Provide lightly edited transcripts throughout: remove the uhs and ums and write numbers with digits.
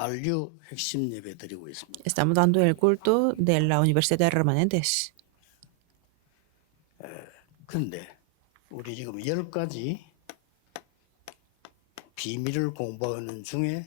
한류 핵심 예배 드리고 있습니다. Estamos dando el culto de la Universidad de Remanentes. 근데 우리 지금 10가지 비밀을 공부하는 중에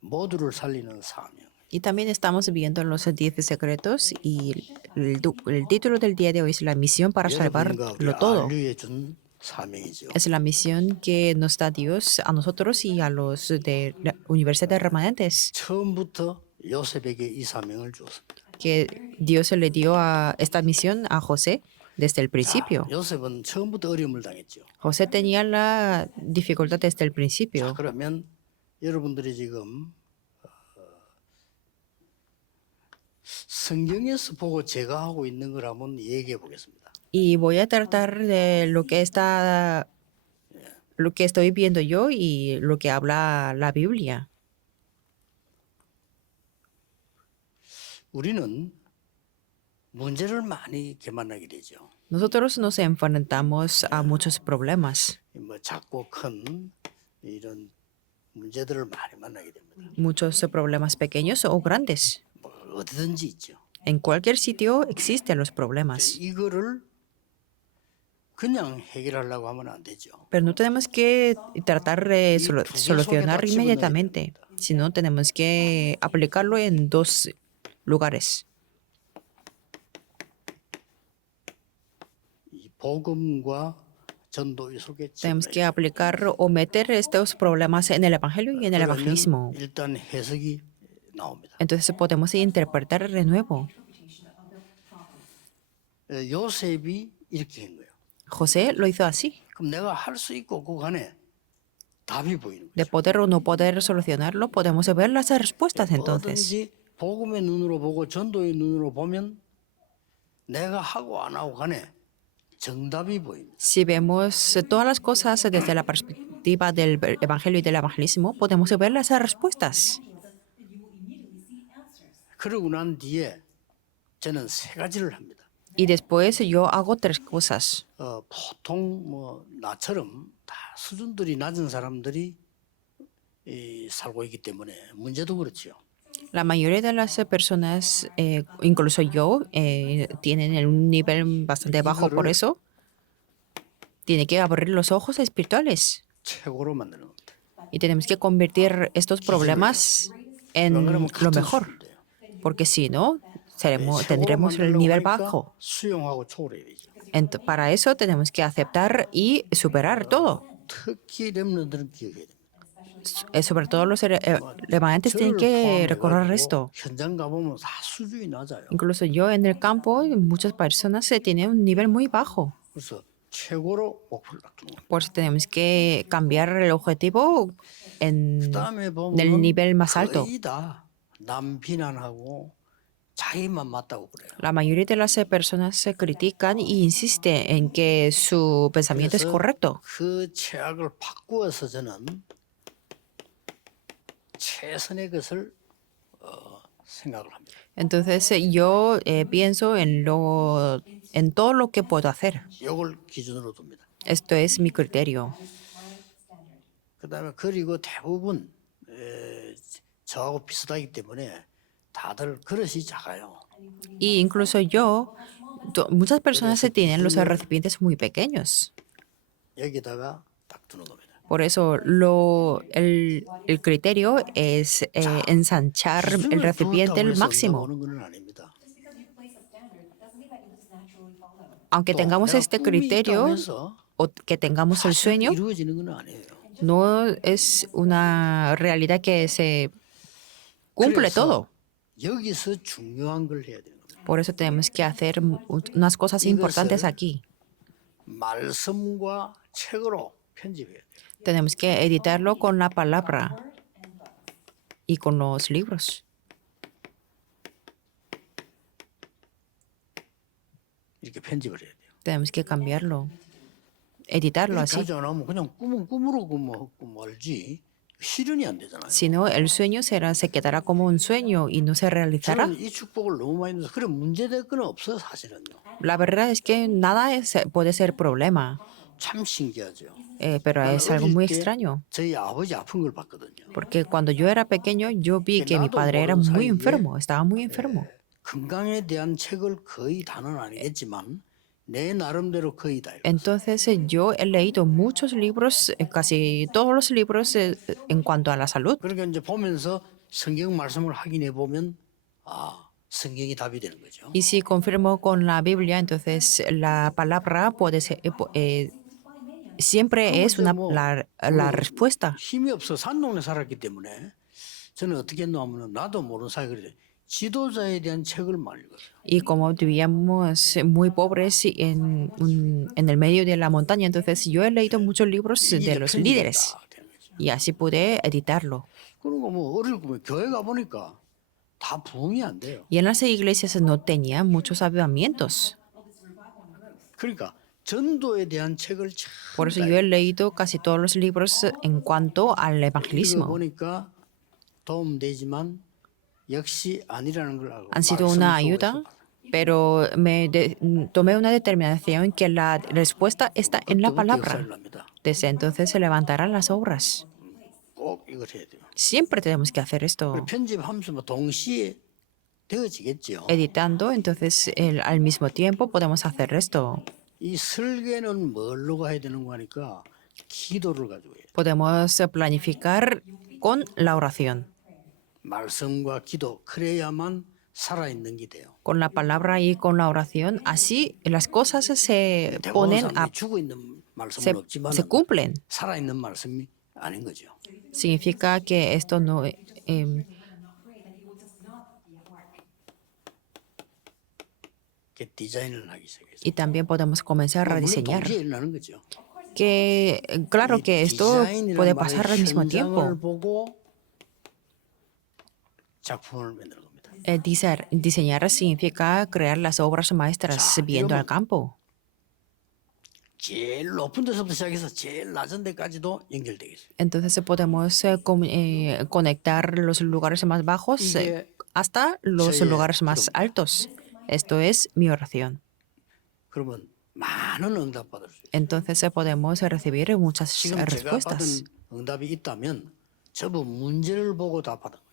모두를 살리는 사명. Y también estamos viendo los 10 secretos y el título del día de hoy es la misión para 여러분과 우리 salvarlo todo. 한류에 준 사명이죠. Es la misión que nos da Dios a nosotros y a los de la Universidad de Remanentes, 처음부터 요셉에게 이 사명을 주었습니다. que Dios le dio a esta misión a José desde el principio. 요셉은 처음부터 어려움을 당했죠. José tenía la dificultad desde el 자, principio. 그러면 여러분들이 지금 성경에서 보고 제가 하고 있는 걸 한번 얘기해 보겠습니다. Y voy a tratar de lo que estoy viendo yo y lo que habla la Biblia. 우리는 문제를 많이 이렇게 만나게 되죠. Nosotros nos enfrentamos a muchos problemas, 뭐 작고 큰 이런 문제들을 많이 만나게 됩니다. muchos problemas pequeños o grandes. 뭐 어디든지 있죠. En cualquier sitio existen los problemas, 이거를 그냥 해결하려고 하면 안 되죠. pero no tenemos que tratar de solucionar inmediatamente, sino tenemos que aplicarlo en dos lugares. 이 복음과 전도 속에 Tenemos que aplicar o meter estos problemas en el Evangelio y en el evangelismo. 일단 해석이 나옵니다. Entonces podemos interpretar de nuevo. 요셉이 이렇게 한 거예요. José lo hizo así. 그럼 내가 할 수 있고 없고 간에 답이 보이는 De 거죠. poder o no poder solucionarlo, podemos ver las respuestas entonces. 뭐든지 복음의 눈으로 보고 전도의 눈으로 보면 내가 하고 안 하고 간에 정답이 보입니다. Si vemos todas las cosas desde la perspectiva del Evangelio y del evangelismo, podemos ver las respuestas. 그러고 난 뒤에 저는 세 가지를 합니다. Y después yo hago tres cosas. 보통 뭐 나처럼 다 수준들이 낮은 사람들이 살고 있기 때문에 문제도 그렇지요. La mayoría de las personas, incluso yo, tienen un nivel bastante bajo, por eso tiene que abrir los ojos espirituales. 최고로 만드는 겁니다. Y tenemos que convertir estos problemas en 안 그러면 lo 같은 mejor, 수준인데요. porque si no, 최고로 tendremos el 만들려고 nivel 하니까 bajo. 수용하고 초월해야 되죠. Para eso tenemos que aceptar y superar todo. 특히 렘넌트는 기억해야 됩니다. Sobre todo los remanentes tienen 저를 que 포함해가지고 recordar esto. 현장 가보면 다 수준이 낮아요. Incluso yo en el campo, muchas personas tienen un nivel muy bajo. 그래서 최고로 목표를 딱 두는 거예요. Por eso tenemos que cambiar el objetivo en 그다음에 el 보면 nivel más alto. 거의 다 남 비난하고 자기만 맞다고 그래요. La mayoría de las personas se critican y insisten en que su pensamiento es 그래서 correcto. 그 최악을 바꾸어서 저는 최선의 것을 생각을 합니다. Entonces yo pienso en todo lo que puedo hacer. 이걸 기준으로 둡니다. Esto es mi criterio. 그다음에 그리고 대부분 저하고 비슷하기 때문에 다들 그릇이 작아요. Y incluso yo, muchas personas tienen los recipientes muy pequeños. 여기다가 딱 두는 겁니다. Por eso el criterio es ensanchar el recipiente al máximo. 오는 건 아닙니다. Aunque 또 tengamos 내가 este 꿈이 criterio 있다고 해서 o que tengamos el 사실 sueño, 이루어지는 건 아니에요. no es una realidad que se cumple 그래서 todo. 여기서 중요한 걸 해야 되는 겁니다. Por eso tenemos que hacer unas cosas importantes aquí. 말씀과 책으로 편집해야 돼요. Tenemos que editarlo con la palabra y con los libros. 이렇게 편집을 해야 돼요. Tenemos que cambiarlo, editarlo 이렇게 así. 하지 않으면 그냥 꿈은 꿈으로 멀지 실현이 안 되잖아요. Si no, el sueño se quedará como un sueño y no se realizará. 저는 이 축복을 너무 많이 누려서 그래 문제될 건 없어요 사실은요. La verdad es que nada puede ser problema. 참 신기하죠. pero 나는 es algo 어릴 muy 때 extraño, 저희 아버지 아픈 걸 봤거든요. porque cuando yo era pequeño yo vi que que mi 나도 padre era 모르는 muy 사이에 enfermo, estaba muy enfermo. 건강에 대한 책을 거의 다는 아니겠지만 내 나름대로 거의 다 읽었어요. Entonces yo he leído muchos libros, casi todos los libros en cuanto a la salud. 그러니까 이제 보면서 성경 말씀을 확인해 보면 아, 성경이 답이 되는 거죠. Y si confirmo con la Biblia, entonces la palabra puede ser, siempre 그리고 es 이제 뭐 la respuesta. 힘이 없어 산동네 살았기 때문에 저는 어떻게 했노 하면 나도 모르는 사이에 그래 지도자에 대한 책을 많이 읽었어요. Y como vivíamos muy pobres y en el medio de la montaña, entonces yo he leído muchos libros 이게 de 이제 los 편집이 líderes 딱 되는 거죠. y así pude editarlo. 그리고 뭐 어릴 때 교회 가 보니까 다 부흥이 안 돼요. Y en las iglesias no tenían muchos avivamientos. 그러니까 전도에 대한 책을 참 Por eso yo he leído casi todos los libros en cuanto al evangelismo. 읽어보니까 도움되지만 역시 아니라는 걸 알고 Han sido 말씀 una 속에서 ayuda, pero tomé una determinación que la respuesta está en la 그때부터 palabra. 역사를 납니다. Desde entonces se levantarán las obras. 꼭 이걸 해야 돼요. Siempre tenemos que hacer 그리고 esto. 편집하면서 뭐 동시에 되어지겠죠. Editando, entonces al mismo tiempo podemos hacer esto. 이 설계는 뭘로 가야 되는 거니까 기도를 가지고 해요. Podemos planificar con la oración. 말씀과 기도 그래야만 살아있는 게 돼요. Con la palabra y con la oración, así las cosas se 대부분 ponen 사람들이 죽어 있는 말씀은 se, 없지만 se cumplen. 살아있는 말씀이 아닌 거죠. Significa que esto no... 그 디자인을 하기 시작했어요. y también podemos comenzar a 물론 rediseñar. 동시에 일어나는 거죠. Que claro que esto puede pasar al mismo tiempo. 현장을 보고 작품을 만드는 겁니다. Diseñar significa crear las obras maestras viendo al campo. 제일 높은 데서부터 시작해서 제일 낮은 데까지도 연결되겠어요. Entonces podemos conectar los lugares más bajos 이게 hasta los 저의 lugares más 기도입니다. altos. Esto es mi oración. 그러면 많은 응답 받을 수 있어요. Entonces podemos recibir muchas 지금 제가 받은 respuestas. 응답이 있다면 전부 문제를 보고 다 받은 거예요.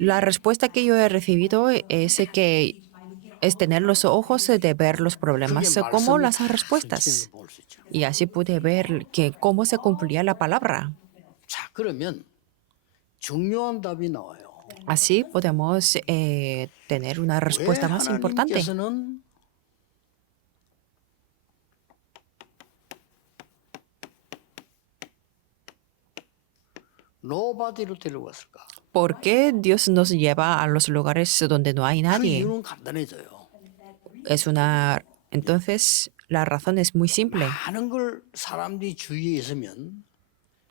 La respuesta que yo he recibido es tener los ojos de ver los problemas 그게 como 말씀이 las 다 respuestas. 성취되는 걸 볼 수 있죠. Y así pude ver que cómo se cumplía la palabra. 자, 그러면 중요한 답이 나와요. Así podemos tener una 왜 respuesta más importante. 하나님께서는 노바디로 데려왔을까? ¿Por qué Dios nos lleva a los lugares donde no hay 그 nadie? 이유는 간단해져요. Entonces, la razón es muy simple. 많은 걸 사람들이 주위에 있으면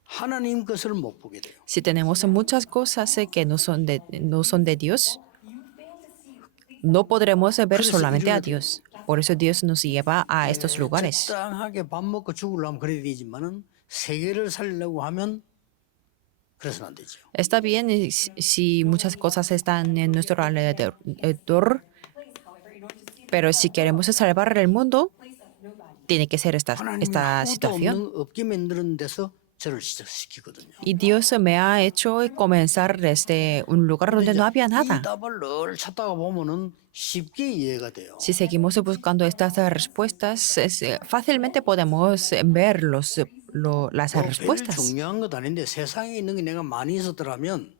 하나님 것을 못 보게 돼요. Si tenemos muchas cosas que no son de Dios, no podremos ver solamente a Dios. Por eso Dios nos lleva a estos lugares. 적당하게 밥 먹고 죽으려면 그래야 되지만은 세계를 살려고 하면 그래서는 안 되죠. Está bien si muchas cosas están en nuestro alrededor, pero si queremos salvar el mundo, tiene que ser esta 하나님이 아무도 situación. 없게 만드는 데서 저를 시작시키거든요. Y Dios me ha hecho comenzar desde un lugar donde no había 이 nada. 답을 늘 찾다가 보면은 쉽게 이해가 돼요. Si seguimos buscando estas respuestas, fácilmente podemos ver las 별 respuestas. 중요한 것 아닌데 세상에 있는 게 내가 많이 있었더라면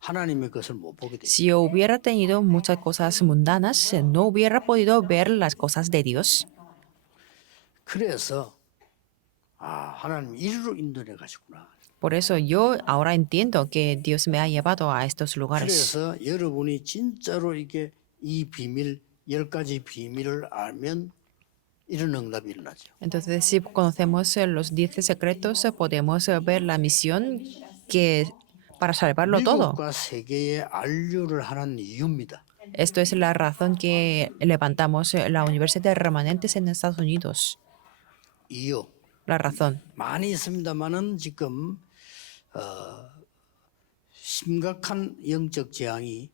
하나님의 것을 못 보게 돼요. Si yo hubiera tenido muchas cosas mundanas, no hubiera podido ver las cosas de Dios. 그래서 하나님 이리로 인도해 가시구나. Por eso yo ahora entiendo que Dios me ha llevado a estos lugares. 그래서 여러분이 진짜로 이게 이 비밀 10가지 비밀을 알면 이런 응답이 일어나죠. Entonces, si conocemos los 10 secretos, podemos ver la misión que para salvarlo todo. 미국과 세계에 안류를 하는 이유입니다. Esto es la razón que levantamos la Universidad de Remanentes en Estados Unidos. 이유 La razón. 많이 있습니다만은 지금 심각한 영적 재앙이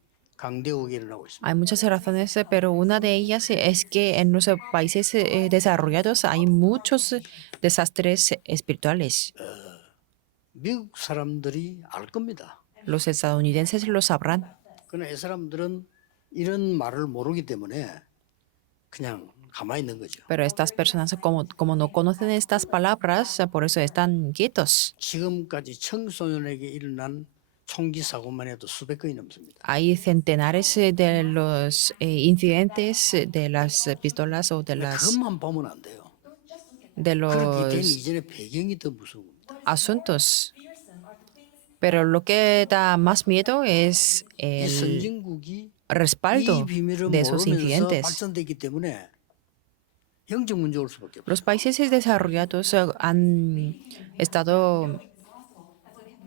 강대국이 일어나고 있습니다. Hay muchas razones, pero una de ellas es que en los países desarrollados hay muchos desastres espirituales. 미국 사람들이 알 겁니다. Los estadounidenses lo sabrán, 그러나 이 사람들은 이런 말을 모르기 때문에 그냥 가만히 있는 거죠. pero estas personas como no conocen estas palabras, por eso están quietos. 지금까지 청소년에게 일어난 총기 사고만 해도 수백 건이 넘습니다. Hay centenares de los incidentes de las pistolas o 그것만 보면 안 돼요. de 그렇게 된 los 이전의 배경이 더 무서운 겁니다. asuntos. Pero lo que da más miedo es 이 el 선진국이 이 respaldo 비밀을 de esos 모르면서 incidentes. 발전되기 때문에 영적 문제 올 수밖에 없어요. Los países desarrollados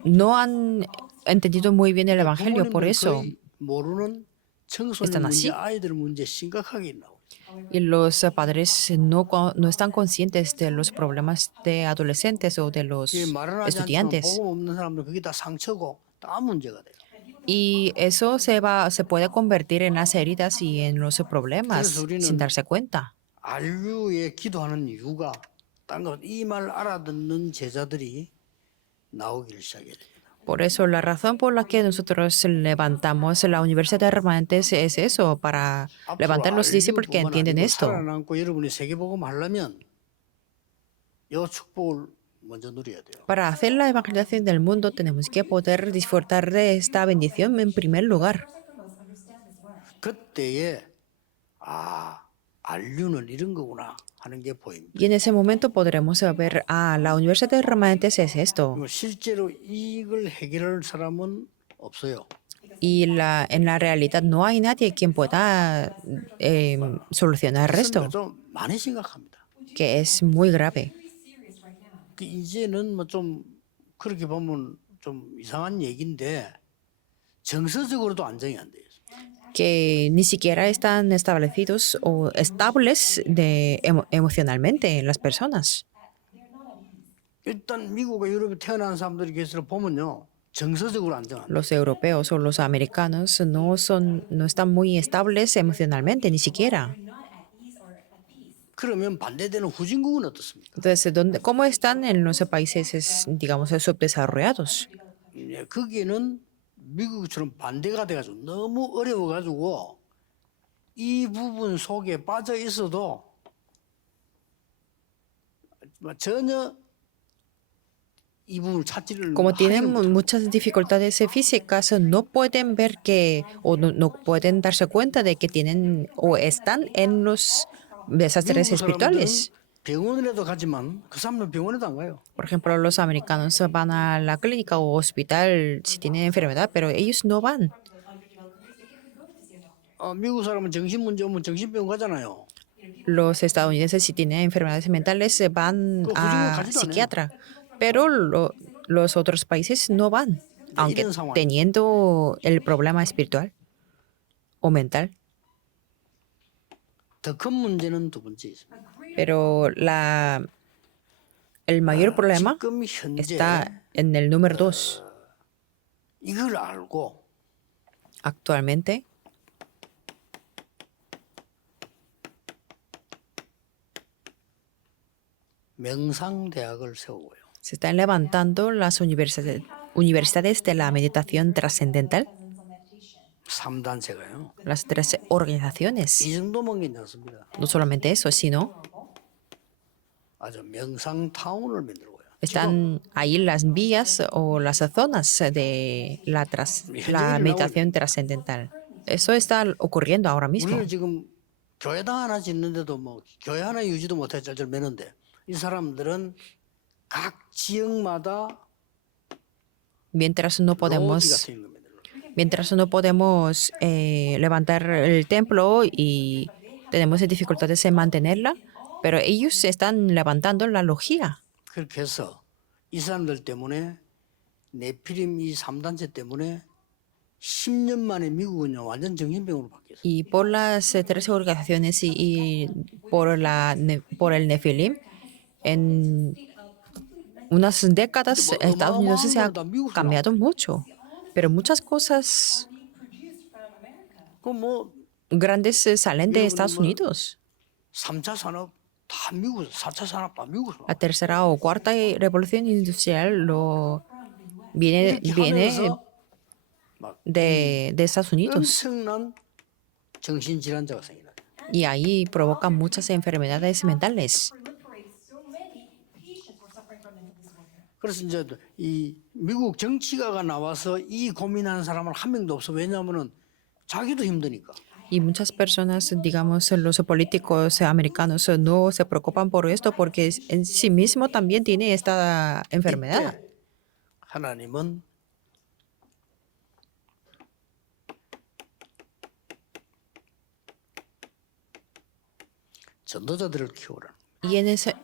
no han entendido muy bien el evangelio, por 부모님들 eso. 거의 모르는 청소년 están 문제, así. 아이들 문제 심각하게 나오죠. Y los padres no están conscientes de los problemas de adolescentes o de los 이게 말은 하지 않지만 estudiantes. 복음 없는 사람들 그게 다 상처고 다 문제가 돼요. Y eso se puede convertir en las heridas y en los problemas 그래서 우리는 sin darse cuenta. 안류에 기도하는 이유가 이 말 알아듣는 제자들이 나오기를 시작해야 됩니다. Por eso, la razón por la que nosotros levantamos la Universidad de Remanentes es eso, para levantar los discípulos que entienden esto. 살아남고 여러분이 세계복음 하려면 이 축복을 먼저 누려야 돼요. Para hacer la evangelización del mundo tenemos que poder disfrutar de esta bendición en primer lugar. 그때에 안류는 이런 거구나 하는 게 보입니다. Y en ese momento podremos ver, la Universidad de Remanentes es esto. 실제로 이걸 해결할 사람은 없어요. Y en la realidad no hay nadie quien pueda solucionar esto, 좀 많이 심각합니다. que es muy grave. 이제는 뭐 좀 그렇게 보면 좀 이상한 얘기인데 정서적으로도 안정이 안 돼요. Que ni siquiera están establecidos o estables emocionalmente las personas. 일단 미국과 유럽에 태어난 사람들이 계시를 보면요. 정서적으로 안정한. Los europeos o los americanos no están muy estables emocionalmente, ni siquiera. 그러면 반대되는 후진국은 어떻습니까? Entonces, ¿cómo están en los países, digamos, subdesarrollados? 거기는 미국처럼 반대가 돼가지고 너무 어려워가지고 이 부분 속에 빠져 있어도 전혀 이 부분을 찾지를 Como tienen 하지를 못해요. muchas dificultades físicas, no pueden ver que, o no pueden darse cuenta de que tienen o están en los desastres 미국 espirituales. 사람들은 병원에도 가지만 그 사람은 병원에도 안 가요. Por ejemplo, los americanos van a la clínica o hospital si tienen enfermedad, pero ellos no van. 미국 사람은 정신 문제 오면 정신병원 가잖아요. Los estadounidenses si tienen enfermedades mentales van Pues, a 가지도 않아요. psiquiatra, pero los otros países no van, aunque 이런 상황. teniendo el problema espiritual o mental. 더 큰 문제는 두 번째 있습니다. Pero el mayor problema 지금 현재 está en el número 2. 이걸 알고 Actualmente 명상대학을 세우고요. se están levantando las universidades de la meditación trascendental, 3단체가요. las 3 organizaciones. 이 정도만 괜찮습니다. No solamente eso, sino 아주 명상타운을 만들고요. están ahí las vías o las zonas de la meditación trascendental. Eso está ocurriendo ahora mismo. 우리는 지금 교회당 하나 짓는데도 뭐 교회 하나 유지도 못해 쩔쩔 매는데 이 사람들은 각 지역마다 Mientras no 로지 podemos, 같은 거 만들고 mientras no podemos levantar el templo y tenemos dificultades en mantenerla, pero ellos están levantando la logía. 그렇게 해서 이 사람들 때문에 네피림 이 3단체 때문에 10년 만에 미국은요 완전 정신병으로 바뀌었어요. Y por las 3 organizaciones y por el Nefilim, en unas décadas Estados Unidos se ha cambiado mucho, pero muchas cosas 그뭐 Grandes salen de Estados Unidos. 3차 산업 다 미국에서 4차 산업 다 미국에서 La 나와요. tercera o cuarta revolución industrial viene 이렇게 하면서 막 de Estados Unidos. 엄청난 정신질환자가 생기나요. Y ahí provoca muchas enfermedades mentales. 그래서 이제 이 미국 정치가가 나와서 이 고민하는 사람은 한 명도 없어. 왜냐하면은 자기도 힘드니까. Y muchas personas, digamos, los políticos americanos no se preocupan por esto porque en sí mismo también tiene esta enfermedad. 이때 하나님은 전도자들을 키우라. Y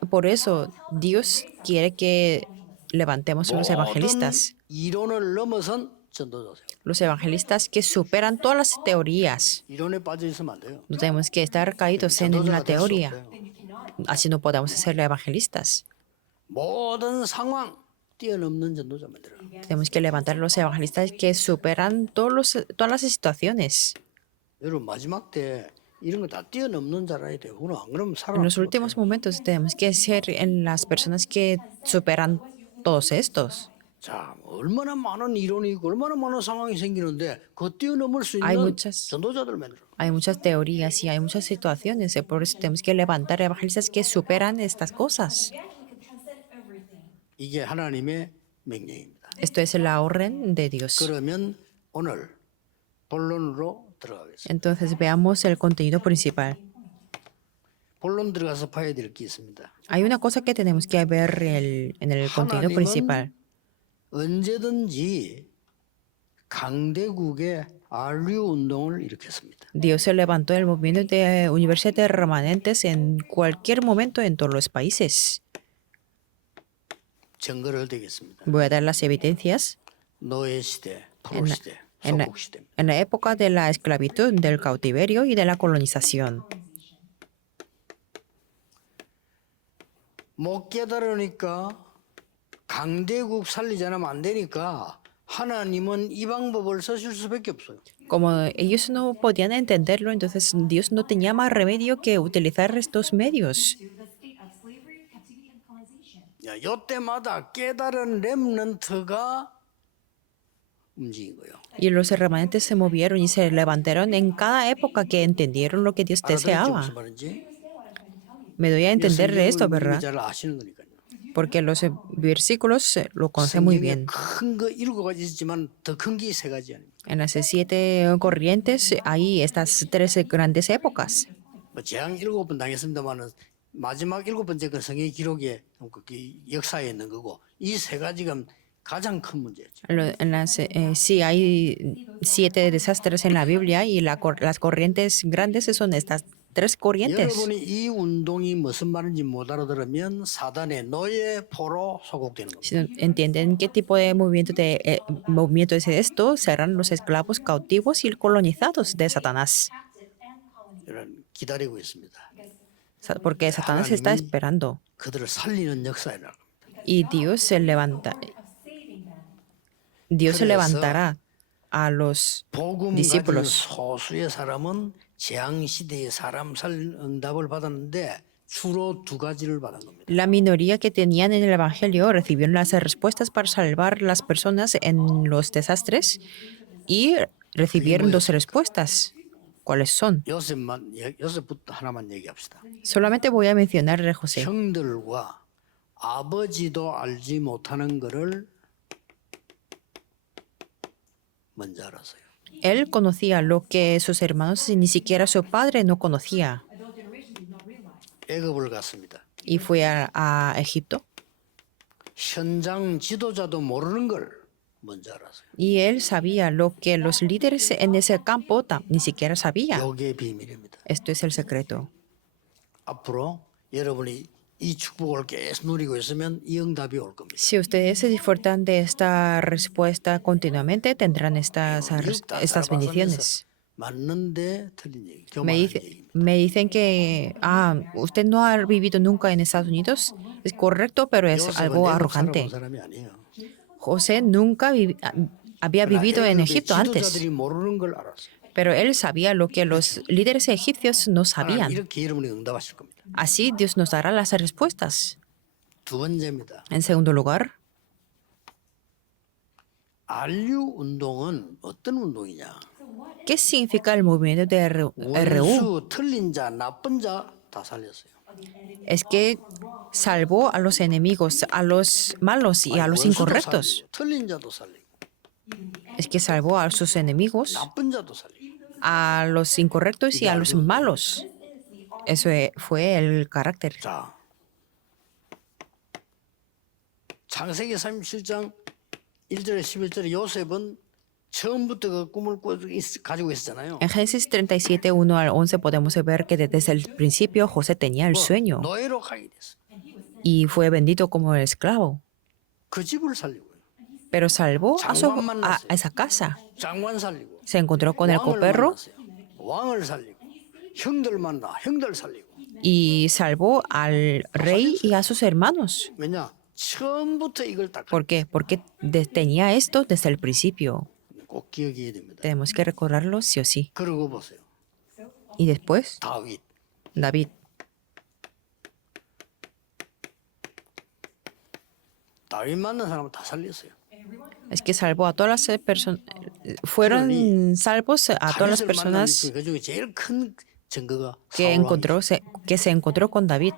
por eso Dios quiere que levantemos los 모든 evangelistas. 이론을 넘어선 전도자세요. Los evangelistas que superan todas las teorías. 이론에 빠져 있으면 안 돼요. No tenemos que estar caídos en la 전도자가 될 수 teoría. 없어요. Así no podemos ser evangelistas. 모든 상황 뛰어넘는 전도자 만들어. Tenemos que levantar los evangelistas que superan todas las situaciones. 여러분 마지막 때 이런 거 다 뛰어넘는 자라야 돼요. 그럼 안 그러면 En 살아남지 los últimos momentos tenemos que ser en las personas que superan todos estos. 자, 얼마나 많은 이론이 있고 얼마나 많은 상황이 생기는데 그 뛰어넘을 수 Hay 있는 muchas- 전도자들 만들어. Hay muchas teorías y hay muchas situaciones. Por eso tenemos que levantar evangelistas que superan estas cosas. 이게 하나님의 명령입니다. Esto es la orden de Dios. 그러면 오늘 본론으로 들어가겠습니다. Entonces veamos el contenido principal. 본론 들어가서 봐야 될 게 있습니다. Hay una cosa que tenemos que ver en el contenido 하나님은 principal. 언제든지 강대국의 안류 운동을 일으켰습니다. Dios se levantó el movimiento de universidades permanentes en cualquier momento en todos los países. 증거를 대겠습니다. Voy a dar las evidencias. 노예 시대, 포로 시대, En la, 소국 시대. en la época de la esclavitud, del cautiverio y de la colonización. 못 깨달으니까 강대국 살리지 않으면 안 되니까 하나님은 이 방법을 쓰실 수밖에 없어요. Como ellos no podían entenderlo, entonces Dios no tenía más remedio que utilizar estos medios. 야, 이때마다 깨달은 렘넌트가 움직인 거예요. Y los remanentes se movieron y se levantaron en cada época que entendieron lo que Dios 알아듣죠 deseaba. 무슨 말인지? Me doy a entender de esto, ¿verdad? 잘 아시는 거니까요. Porque los versículos lo conocen muy bien. 큰거 7가지 있지만 더 큰 게 3가지 아닙니까? En las 7 corrientes hay estas 3 grandes épocas. 뭐 재앙 7번 당했습니다만은 마지막 7번째 그 성경 기록에 그 역사에 있는 거고 이 3가지가 가장 큰 문제죠. Sí, hay 7 desastres en la Biblia y las corrientes grandes son estas 3 corrientes. 여러분이 이 운동이 무슨 말인지 못 알아들으면 사단의 노예 포로 소곡되는 겁니다. Si no entienden qué tipo de movimiento es esto, serán los esclavos cautivos y colonizados de Satanás. 이런 기다리고 있습니다. Porque Satanás está esperando. 그들을 살리는 역사이라. Y Dios se levantará a los 복음 가진 discípulos. 소수의 사람은 재앙 시대의 사람 살리는 응답을 받았는데 주로 2가지를 받은 겁니다. La minoría que tenían en el Evangelio recibieron las respuestas para salvar las personas en los desastres y recibieron 2 respuestas. ¿Cuáles son? 요셉부터 하나만 얘기합시다. Solamente voy a mencionar a José. 형들과 아버지도 알지 못하는 것을 먼저 알았어요. Él conocía lo que sus hermanos y ni siquiera su padre no conocía. 애굽을 갔습니다. Y fue a Egipto. 현장 지도자도 모르는 걸 먼저 알았어요. Y él sabía lo que los líderes en ese campo ni siquiera sabían. 이게 비밀입니다. Esto es el secreto. 앞으로 여러분이 이 축복을 계속 누리고 있으면 이 응답이 올 겁니다. Si ustedes se disfrutan de esta respuesta continuamente, tendrán estas bendiciones. 맞는데 틀린 얘기, 교만한 얘기입니다. Me dicen que, usted no ha vivido nunca en Estados Unidos. Es correcto, pero es 요셉은 algo 애굽 arrogante. 살아본 사람이 아니에요. José nunca había vivido en 애굽의 Egipto antes. 지도자들이 모르는 걸 알았어요. Pero él sabía lo que los líderes egipcios no 하나님 sabían. 이렇게 여러분이 응답하실 겁니다. Así Dios nos dará las respuestas. 두 번째입니다. En segundo lugar, RU 운동은 어떤 운동이냐? ¿qué significa el movimiento de RU? 원수, 틀린 자, 나쁜 자 다 살렸어요. Es que salvó a los enemigos, a los malos y a los 원수도 incorrectos. 살리고, 틀린 자도 살리고, Es que salvó a sus enemigos, 나쁜 자도 살리고. a los incorrectos y a los malos. Eso fue el carácter. 자, 창세기 37장 1절에 11절에 요셉은 처음부터 그 꿈을 가지고 있었잖아요. En Génesis 37, 1 al 11 podemos ver que desde el principio José tenía el sueño 노예로 가게 됐어. y fue vendido como esclavo, 그 집을 살리고요. pero salvó a esa casa. 장관 살리고, Se encontró con el 왕을 coperro 만났어요. 왕을 살리고, 형들 만나, 형들 살리고. y salvó al rey y a sus hermanos. 왜냐? 처음부터 이걸 딱 ¿Por qué? Porque tenía esto desde el principio. 꼭 기억해야 됩니다. Tenemos que recordarlo sí o sí. 그러고 보세요. Y después, 다윗. David. 다윗 만난 사람은 다 살렸어요. Es que salvó a todas las personas. Fueron salvos a todas las 다윗을 personas 만난 그 중에 제일 큰 증거가 que se encontró con David.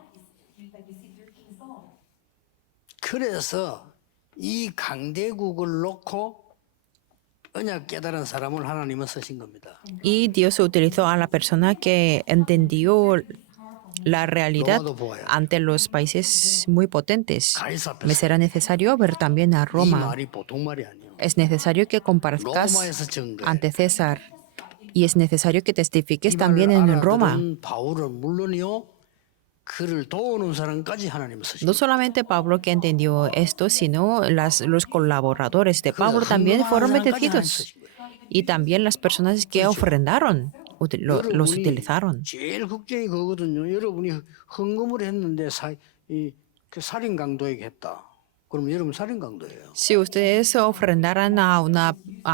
그래서 이 강대국을 놓고 언약 깨달은 사람을 하나님은 쓰신 겁니다. Y Dios utilizó a la persona que entendió la realidad 로마도 보아요. ante los países muy potentes. 가이사 앞에서 Me será necesario ver también a 이 Roma. 말이 보통 말이 아니에요. Es necesario que comparezcas 로마에서 증거해. ante César. Y es necesario que testifiques 이 también 말을 en Roma. 알아들은 바울은 물론이요. 그를 도우는 사람까지 하나님은 쓰신 No solamente Pablo que entendió esto, sino los colaboradores de Pablo también fueron bendecidos. Y también las personas que ofrendaron los utilizaron. 제일 걱정이 그거거든요. 여러분이 헌금을 했는데 그 살인 강도에게 했다. 그럼 여러분 살인 강도예요. Si ustedes ofrendaran a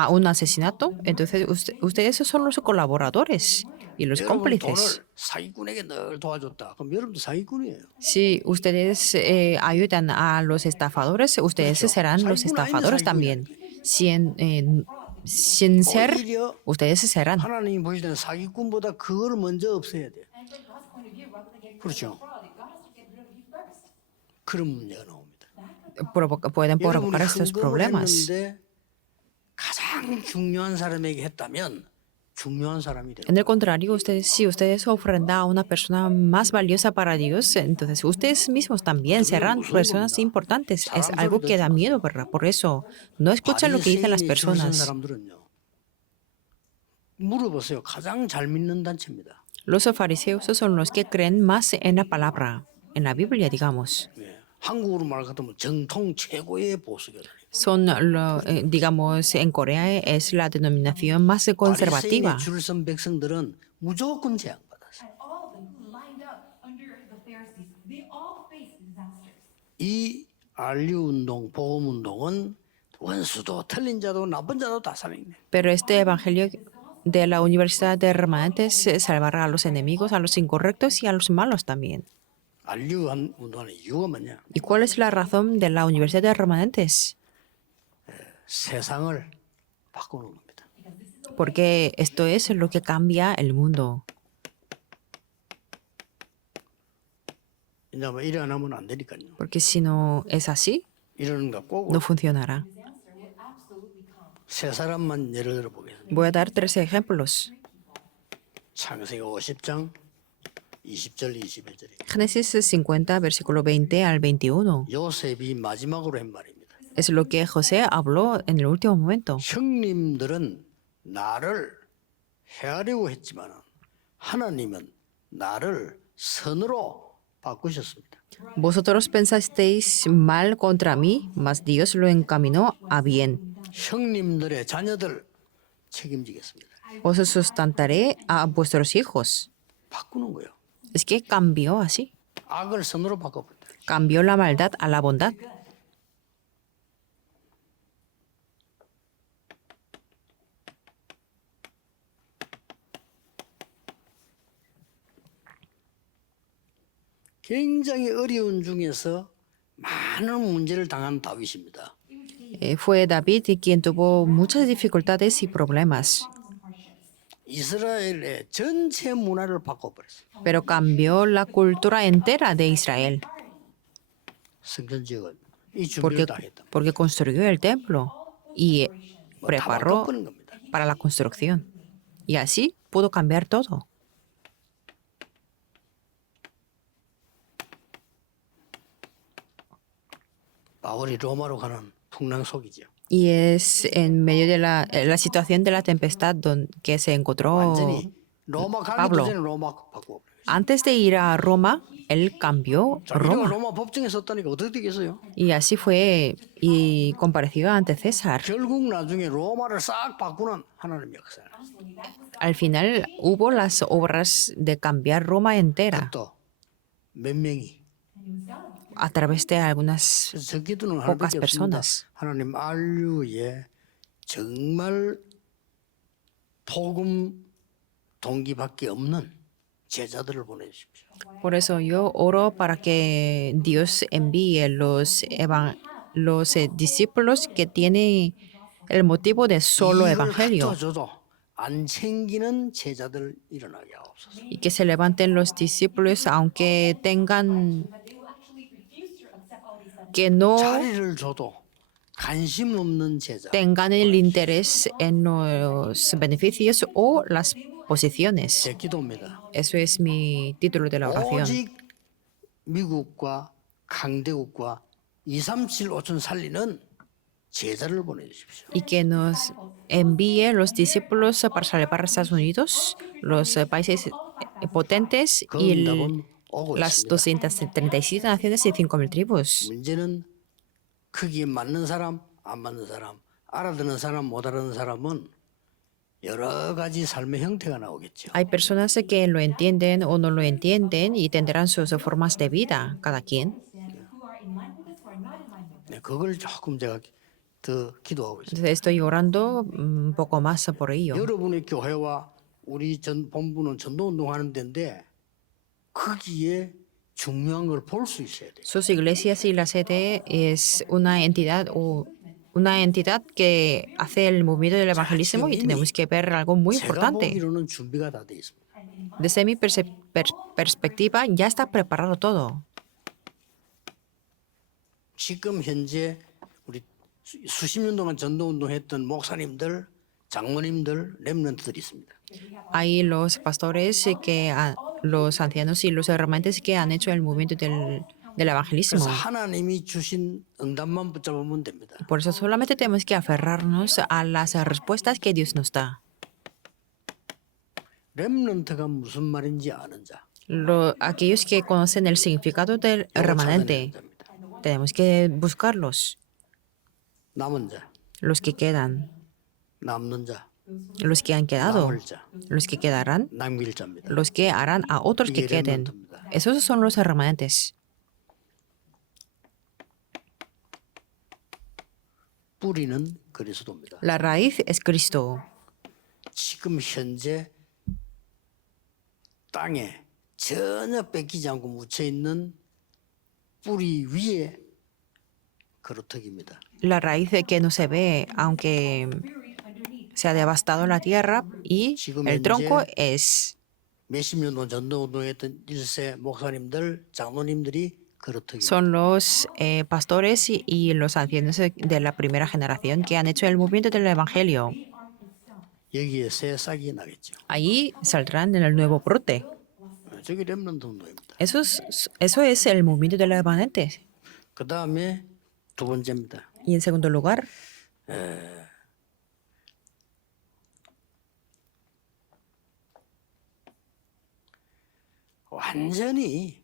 un asesinato, entonces ustedes son los colaboradores y los 여러분이 cómplices. 돈을 사기꾼에게 늘 도와줬다. 그럼 여러분도 사기꾼이에요. Si ustedes ayudan a los estafadores, ustedes serán los estafadores también. Sin ser, 오히려 ustedes serán. 하나님이 보실 때는 사기꾼보다 그걸 먼저 없애야 돼. 그렇죠. 그런 문제가 나옵니다. Pueden 여러분이 provocar estos 헌금을 problemas. 했는데 가장 중요한 사람에게 했다면 중요한 사람이 되는 En el contrario, si ustedes ofrendan a una persona más valiosa para Dios, entonces ustedes mismos también serán personas importantes. Es algo que da miedo, ¿verdad? Por eso, no escuchan lo que dicen las 바리새인이 줄선 personas. 사람들은요. 물어보세요. 가장 잘 믿는 단체입니다. Los fariseos son los que creen más en la palabra, en la Biblia, digamos. 예. 한국으로 말 같으면 정통 최고의 보수교단이에요. Son, digamos, en Corea es la denominación más conservativa. 바리새인의 줄선 백성들은 무조건 재앙받았어요. And all of them who lined up under the Pharisees, they all faced disasters. 이 RU 운동, 복음 운동은 원수도 틀린 자도 나쁜 자도 다 살리네. Pero este evangelio de la Universidad de Remanentes salvará a los enemigos, a los incorrectos y a los malos también. RU 운동의 이유가 뭐냐? ¿Y cuál es la razón de la Universidad de Remanentes? 세상을 바꾸는 겁니다. Porque esto es lo que cambia el mundo. 이제 뭐 일어나면 안 되니까요. Porque si no es así, 이러는 거 꼭 no funcionará. 세 사람만 예를 들어 보겠습니다. Voy a dar 3 ejemplos. 창세기 50장 20절 21절에 Génesis 50, versículo 20 al 21. 요셉이 마지막으로 한 말입니다. Es lo que José habló en el último momento. 형님들은 나를 해하려고 했지만 하나님은 나를 선으로 바꾸셨습니다. Vosotros pensasteis mal contra mí, mas Dios lo encaminó a bien. 형님들의 자녀들 책임지겠습니다. Os sustentaré a vuestros hijos. 바꾸는 거예요. Es que cambió así. 악을 선으로 바꿔버렸다. Cambió la maldad a la bondad. 굉장히 어려운 중에서 많은 문제를 당한 다윗입니다. Fue David quien tuvo muchas dificultades y problemas, 이스라엘의 전체 문화를 바꿔버렸어요. pero cambió la cultura entera de Israel 성전 지역을 이 porque, 준비를 다 했다. porque construyó el templo y 다 preparó 바꿔버린 겁니다. para la construcción. Y así pudo cambiar todo. 바울이 로마로 가는 풍랑 속이죠. Y es en medio de la situación de la tempestad que se encontró 완전히 로마 가기 Pablo. 전에 로마 바꿔버렸어요. antes de ir a Roma. Él cambió 자, 이런 Roma 로마 법정에 섰다니까 어떻게 되겠어요? y así fue y compareció ante César. 결국 나중에 로마를 싹 바꾸는 하나님의 역사. Al final hubo las obras de cambiar Roma entera 또 몇 명이 a través de algunas 그래서 저 기도는 pocas 하나님께 없습니다. personas. 하나님 안류에 정말 복음 동기밖에 없는 제자들을 보내주십시오. Por eso yo oro para que Dios envíe los discípulos que tienen el motivo de solo 이익을 evangelio 합쳐줘도 안 챙기는 제자들 일어나게 하옵소서. y que se levanten los discípulos aunque tengan que no 자리를 줘도 관심 없는 제자. tengan el interés en los beneficios o las posiciones. 제 기도입니다. Eso es mi título de la oración. 오직 미국과 강대국과 237, 5천 살리는 제자를 보내주십시오. Y que nos envíe los discípulos para salvar a Estados Unidos, los países potentes 그 y 응답은 오고 las 있습니다. 237 naciones y 5.000 tribus. 문제는 거기에 맞는 사람, 안 맞는 사람, 알아듣는 사람, 못 알아듣는 사람은 여러 가지 삶의 형태가 나오겠죠. Hay personas que lo entienden o no lo entienden y tendrán sus formas de vida, cada quien. who are in line with us, who are not in line with us. 네, 그걸 조금 제가 더 기도하고 있습니다. Entonces estoy orando un poco más por ello. 여러분의 교회와 우리 전 본부는 전도운동 하는 데인데 거기에 중요한 걸 볼 수 있어야 돼요. Sus iglesias y la sede es una entidad que hace el movimiento del evangelismo y tenemos que ver algo muy 제가 importante. 보기로는 준비가 다 돼 있습니다. Desde mi perspectiva ya está preparado todo. 지금 현재 우리 수십 년 동안 전도운동했던 목사님들, 장로님들, 렘넌트들이 있습니다. Hay los pastores los ancianos y los hermantes que han hecho el movimiento del evangelismo. 그래서 하나님이 주신 응답만 붙잡으면 됩니다. Por eso solamente tenemos que aferrarnos a las respuestas que Dios nos da. 렘넌트가 무슨 말인지 아는 자. Aquellos que conocen el significado del 이거 remanente, 찾아내는 자입니다. tenemos que buscarlos. 남은 자, Los que quedan, 남는 자, los que han quedado, 남을 자, los que quedarán, 남길 자입니다. los que harán a otros que 이게 queden. 렘넌트입니다. Esos son los remanentes. 뿌리는 그리스도입니다. La raíz es Cristo. 지금 현재 땅에 전혀 뺏기지 않고 묻혀 있는 뿌리 위에 그루터기입니다. La raíz que no se ve, aunque se ha devastado la tierra, y el tronco es 몇십 년 동안 전도운동했던 일세 목사님들, 장로님들이 그루터기. son los pastores y los ancianos de la primera generación que han hecho el movimiento del Evangelio. 여기에 새 싹이 나겠죠. Allí saldrán en el nuevo brote. 저기 렘넌트 운동입니다. Eso es el movimiento del remanente. 그 다음에 두 번째입니다. Y en segundo lugar, 완전히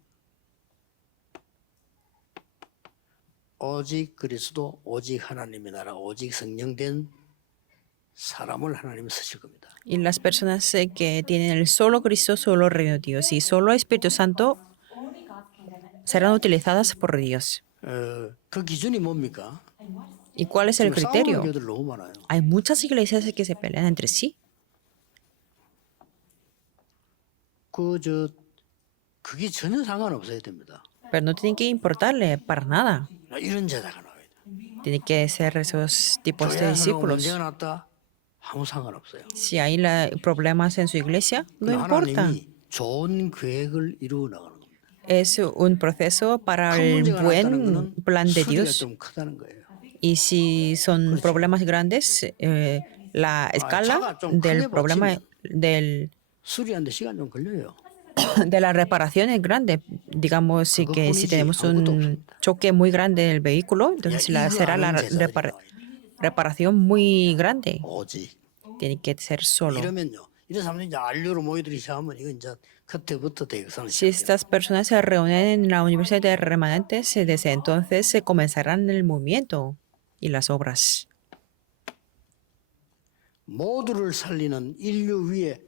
오직 그리스도, 오직 하나님의 나라, 오직 성령된 사람을 하나님이 쓰실 겁니다. y las personas que tienen el solo Cristo, solo reino de Dios y solo Espíritu Santo serán utilizadas por Dios. 그 기준이 뭡니까? ¿Y cuál es el 싸우는 criterio? 교회들 너무 많아요. Hay muchas iglesias que se pelean entre sí. 그 그게 전혀 상관없어야 됩니다. Pero no tiene que importarle para nada. 이런 제자가 나와야 돼요. Tiene que ser esos tipos de 교회에서 discípulos. 문제가 났다? 아무 상관없어요. Si hay problemas en su iglesia, no 그건 importa. 하나님이 좋은 계획을 이루어 나가는 겁니다. Es un proceso para 큰 el 문제가 났다는 buen 거는 plan de 수리가 Dios. 좀 크다는 거예요. Y si son problemas grandes, la escala 좀 del 크게 problema 버티면 수리하는데 시간 좀 걸려요. de la reparación es grande. Digamos sí que si tenemos un choque muy grande del vehículo, entonces será la reparación muy grande. 오직 Tiene que ser solo. 이러면요. 이런 사람들이 이제 안료로 모이들이 시작하면 이건 이제 그때부터 대역사는 Si estas personas se reúnen en la Universidad de Remanentes, desde entonces se comenzarán el movimiento y las obras. 모두를 살리는 인류 위에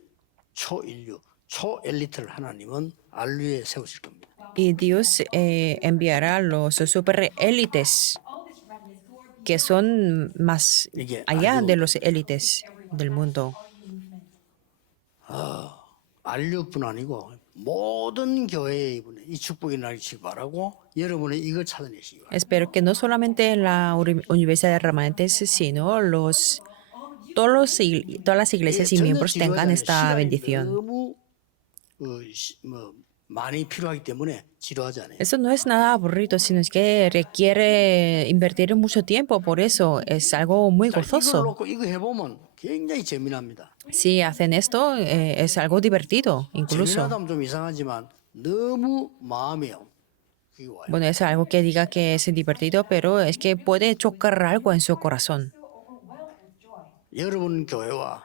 초인류, 초엘리트를 하나님은 안류에 세우실 겁니다. Y Dios enviará a los super élites que son más allá de los élites del mundo. 안류뿐 아니고 모든 교회에 이번에 이 축복이 나기를 바라고 여러분의 이걸 찾아내시기 바랍니다. Espero que no solamente en la Universidad de Remanentes, sino todas las iglesias y miembros tengan esta bendición. 너무 많이 필요하기 때문에 지루하지 않아요. Eso no es nada aburrido, sino es que requiere invertir mucho tiempo, por eso es algo muy 이걸 gozoso. 놓고 이거 해보면 굉장히 재미납니다. Si hacen esto, es algo divertido, incluso. 재미나다면 좀 이상하지만 너무 마음에 그게 와요. Bueno, es algo que diga que es divertido, pero es que puede chocar algo en su corazón. 여러분 교회와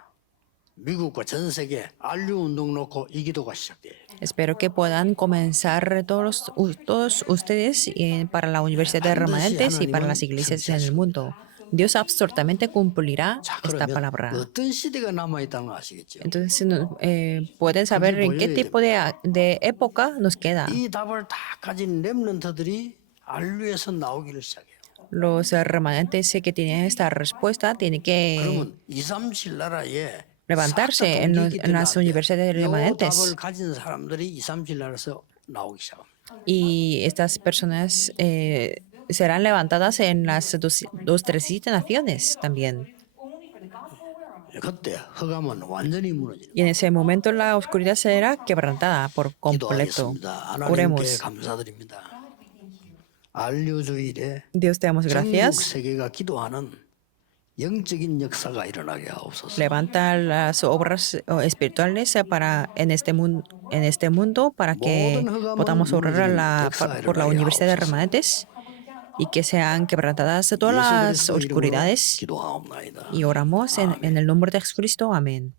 미국과 전 세계 안류 운동 놓고 이 기도가 시작돼요. Espero que puedan comenzar todos ustedes para la Universidad de Remanentes y para las iglesias en el mundo. Dios absolutamente cumplirá 자, esta 그러면 palabra. 어떤 시대가 남아 있다는 거 아시겠죠? Entonces, pueden saber en qué tipo de época nos queda. 이 답을 다 가진 렘넌트들이 안류에서 나오기를 시작해요. Los remanentes que tienen esta respuesta tienen que 그러면 2, 3, 7 나라에 levantarse en las universidades remanentes. 답을 가진 사람들이 2, 3, 7 나라에서 나오기 시작합니다. Y estas personas serán levantadas en las dos 37 naciones también. 그때 흑암은 완전히 무너지는 Y en ese momento la oscuridad será quebrantada por completo. 기도하겠습니다. 하나님께 Oremos. 감사드립니다. 안류주일에 Dios, te damos 전국 gracias. 세계가 기도하는 영적인 역사가 일어나게 하옵소서. Levanta las obras espirituales en este mundo para que podamos orar por la Universidad de Remanentes y que sean quebrantadas todas las 예수 그리스도 이름으로 oscuridades. 기도하옵나이다. Y oramos en el nombre de Jesucristo. Amén.